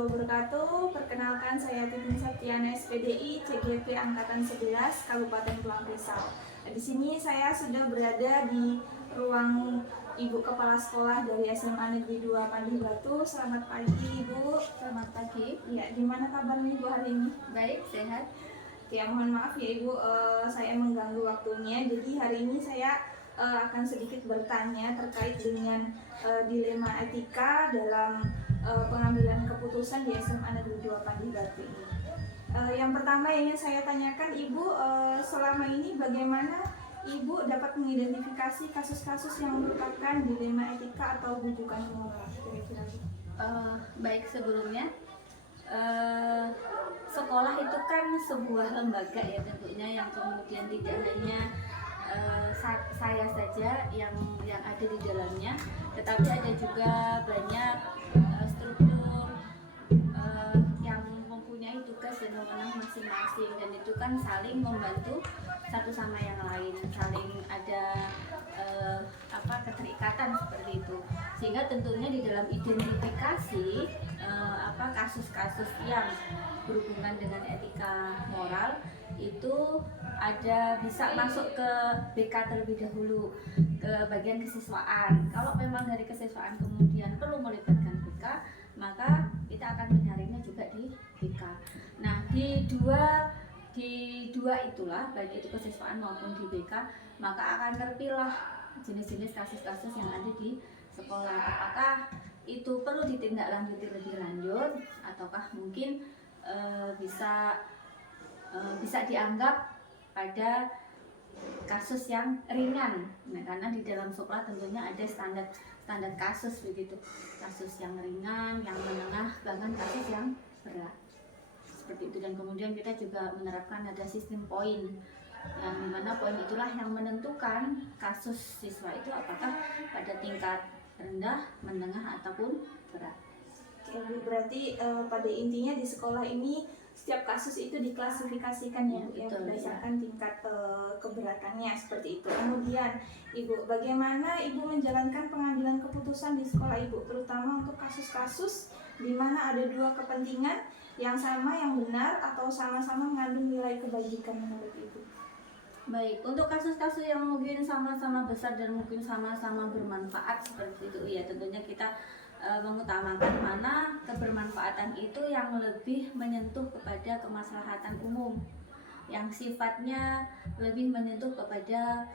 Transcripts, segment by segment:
warahmatullahi wabarakatuh. Perkenalkan, saya Titin Septiana SPDI CGP Angkatan 11 Kabupaten Pulang Pisau. Di sini saya sudah berada di ruang Ibu Kepala Sekolah dari SMA Negeri 2 Pandi Batu. Selamat pagi Ibu. Selamat pagi. Ya, gimana kabarnya Ibu hari ini? Baik, sehat. Ya, mohon maaf ya Ibu, saya mengganggu waktunya. Jadi hari ini saya akan sedikit bertanya terkait dengan dilema etika dalam pengambilan keputusan di SMA Negeri 2 Pandi Batu ini. Yang pertama yang ingin saya tanyakan Ibu, selama ini bagaimana Ibu dapat mengidentifikasi kasus-kasus yang merupakan dilema etika atau rujukan moral? Kira-kira. Baik, sebelumnya sekolah itu kan sebuah lembaga ya tentunya, yang kemudian tidak hanya saya saja yang ada di dalamnya, tetapi ada juga banyak struktur yang mempunyai tugas dan wewenang masing-masing, dan itu kan saling membantu satu sama yang lain, saling ada keterikatan seperti itu, sehingga tentunya di dalam identifikasi kasus-kasus yang berhubungan dengan etika moral itu bisa masuk ke BK terlebih dahulu, ke bagian kesiswaan. Kalau memang dari kesiswaan kemudian perlu melibatkan BK, maka kita akan mencarinya juga di BK. Nah, di dua itulah, baik itu kesiswaan maupun di BK, maka akan terpilah jenis-jenis kasus-kasus yang ada di sekolah. Apakah itu perlu ditindaklanjuti lebih lanjut, ataukah mungkin bisa dianggap pada kasus yang ringan. Nah, karena di dalam sekolah tentunya ada standar kasus begitu, kasus yang ringan, yang menengah, bahkan kasus yang berat seperti itu. Dan kemudian kita juga menerapkan ada sistem poin, yang dimana poin itulah yang menentukan kasus siswa itu apakah pada tingkat rendah, menengah, ataupun berat. Oke, berarti pada intinya di sekolah ini setiap kasus itu diklasifikasikan ya, betul, berdasarkan tingkat keberatannya seperti itu. Kemudian Ibu, bagaimana Ibu menjalankan pengambilan keputusan di sekolah Ibu, terutama untuk kasus-kasus di mana ada dua kepentingan yang sama, yang benar, atau sama-sama mengandung nilai kebajikan menurut Ibu? Baik, untuk kasus-kasus yang mungkin sama-sama besar dan mungkin sama-sama bermanfaat seperti itu, ya tentunya kita mengutamakan mana kebermanfaatan itu yang lebih menyentuh kepada kemaslahatan umum, yang sifatnya lebih menyentuh kepada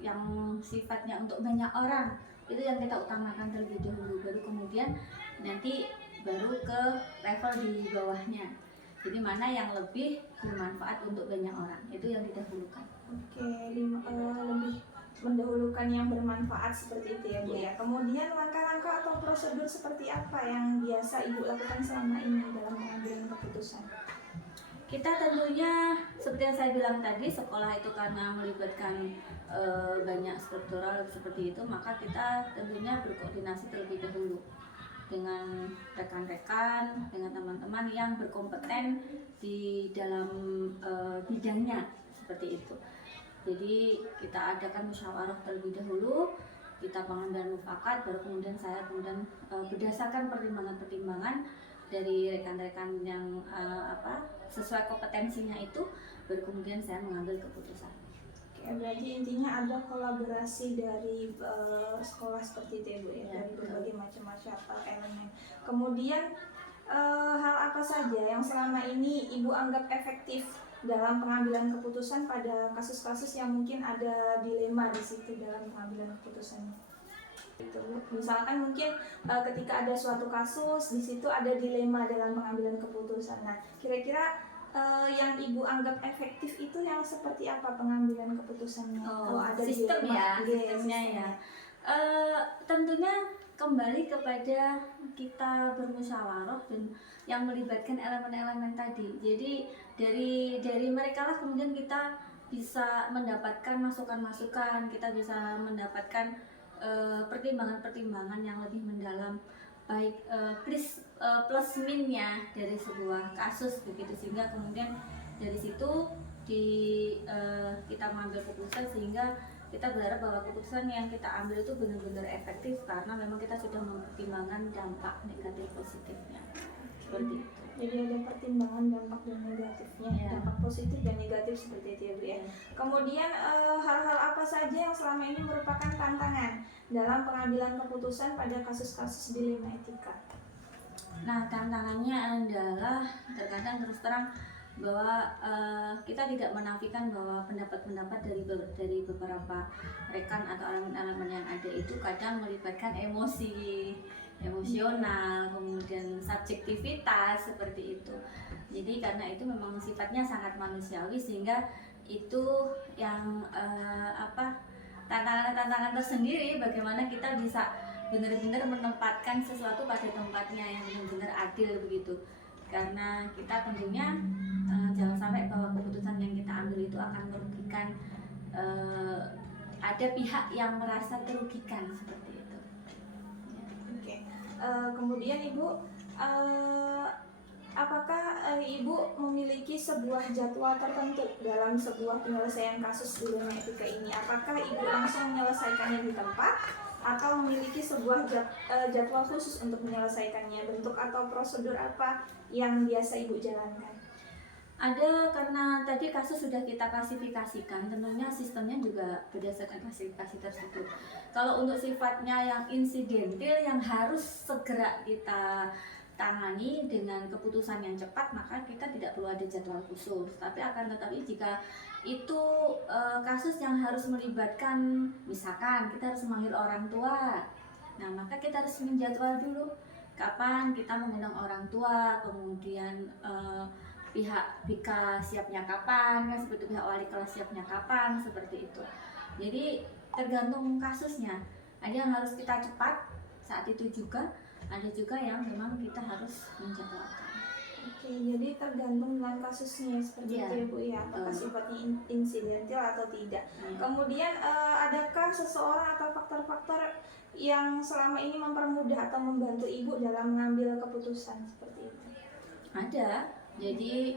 yang sifatnya untuk banyak orang, itu yang kita utamakan terlebih dahulu, baru kemudian nanti baru ke level di bawahnya. Jadi mana yang lebih bermanfaat untuk banyak orang, itu yang didahulukan. Oke, lebih mendahulukan yang bermanfaat seperti itu ya Bu ya. Kemudian langkah-langkah atau prosedur seperti apa yang biasa Ibu lakukan selama ini dalam mengambil keputusan? Kita tentunya seperti yang saya bilang tadi, sekolah itu karena melibatkan banyak struktural seperti itu, maka kita tentunya berkoordinasi terlebih dahulu dengan rekan-rekan, dengan teman-teman yang berkompeten di dalam bidangnya seperti itu. Jadi kita adakan musyawarah terlebih dahulu, kita pengambilan mufakat, baru kemudian saya berdasarkan pertimbangan-pertimbangan dari rekan-rekan yang sesuai kompetensinya itu, baru kemudian saya mengambil keputusan. Oke, berarti intinya ada kolaborasi dari sekolah seperti itu ya Bu ya, dari berbagai macam elemen. Kemudian hal apa saja yang selama ini Ibu anggap efektif dalam pengambilan keputusan pada kasus-kasus yang mungkin ada dilema di situ dalam pengambilan keputusannya? Itu, misalkan mungkin ketika ada suatu kasus di situ ada dilema dalam pengambilan keputusan. Nah, kira-kira yang Ibu anggap efektif itu yang seperti apa pengambilan keputusannya? Kalau ada sistemnya ya. Tentunya kembali kepada kita bermusyawarah dan yang melibatkan elemen-elemen tadi. Jadi dari mereka lah kemudian kita bisa mendapatkan masukan-masukan, kita bisa mendapatkan pertimbangan-pertimbangan yang lebih mendalam, baik plus minnya dari sebuah kasus begitu, sehingga kemudian dari situ kita mengambil keputusan sehingga kita berharap bahwa keputusan yang kita ambil itu benar-benar efektif karena memang kita sudah mempertimbangkan dampak negatif positifnya seperti itu. Jadi ada pertimbangan dampak dan negatifnya, Ya. dampak positif dan negatif seperti itu ya Bu ya. Kemudian hal-hal apa saja yang selama ini merupakan tantangan dalam pengambilan keputusan pada kasus-kasus dilema etika? Nah, tantangannya adalah terkadang terus terang bahwa kita tidak menafikan bahwa pendapat-pendapat dari beberapa rekan atau elemen-elemen yang ada itu kadang melibatkan emosional, kemudian subjektivitas seperti itu. Jadi karena itu memang sifatnya sangat manusiawi sehingga itu yang tantangan tersendiri bagaimana kita bisa benar-benar menempatkan sesuatu pada tempatnya yang benar-benar adil begitu. Karena kita tentunya jangan sampai bahwa keputusan yang kita ambil itu akan merugikan ada pihak yang merasa terugikan seperti itu. Oke. Kemudian Ibu, apakah Ibu memiliki sebuah jadwal tertentu dalam sebuah penyelesaian kasus dilema etika ini? Apakah Ibu langsung menyelesaikannya di tempat atau memiliki sebuah jadwal khusus untuk menyelesaikannya? Bentuk atau prosedur apa yang biasa Ibu jalankan? Ada, karena tadi kasus sudah kita klasifikasikan, tentunya sistemnya juga berdasarkan klasifikasi tersebut. Kalau untuk sifatnya yang insidentil yang harus segera kita tangani dengan keputusan yang cepat, maka kita tidak perlu ada jadwal khusus. Tapi jika itu kasus yang harus melibatkan, misalkan kita harus memanggil orang tua, nah maka kita harus menjadwal dulu kapan kita mengundang orang tua, kemudian pihak BK siapnya kapan, kan seperti pihak wali kelas siapnya kapan, seperti itu. Jadi tergantung kasusnya. Ada yang harus kita cepat saat itu juga, ada juga yang memang kita harus menjadwalkan. Oke, jadi tergantung dengan kasusnya seperti itu ya Bu ya, apakah sifatnya insidentil atau tidak. Kemudian adakah seseorang atau faktor-faktor yang selama ini mempermudah atau membantu Ibu dalam mengambil keputusan seperti itu? Ada. Jadi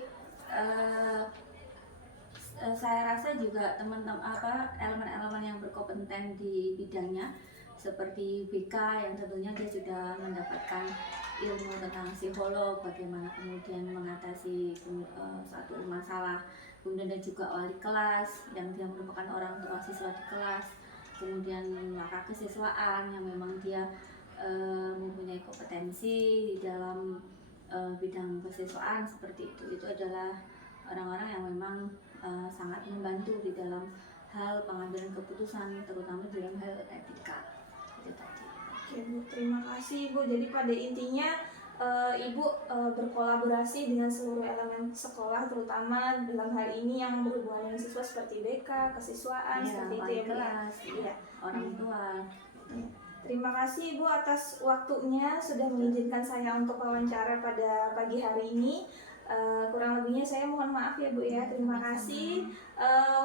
saya rasa juga elemen-elemen yang berkompeten di bidangnya seperti BK yang tentunya dia sudah mendapatkan ilmu tentang psikolog, bagaimana kemudian mengatasi satu masalah, kemudian ada juga wali kelas yang dia merupakan orang tua siswa di kelas, kemudian maka kesiswaan yang memang dia mempunyai kompetensi di dalam bidang kesiswaan seperti itu adalah orang-orang yang memang sangat membantu di dalam hal pengambilan keputusan, terutama dalam hal etika itu tadi. Oke Bu, terima kasih Bu. Jadi pada intinya Ibu berkolaborasi dengan seluruh elemen sekolah, terutama dalam hal ini yang berhubungan dengan siswa seperti BK, kesiswaan, seperti itu ya Bu ya. Orang tua. Ya. Terima kasih Ibu atas waktunya sudah mengizinkan saya untuk wawancara pada pagi hari ini. Kurang lebihnya saya mohon maaf ya Bu ya. Terima kasih.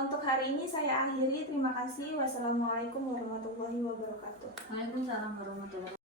Untuk hari ini saya akhiri. Terima kasih. Wassalamualaikum warahmatullahi wabarakatuh. Waalaikumsalam warahmatullahi wabarakatuh.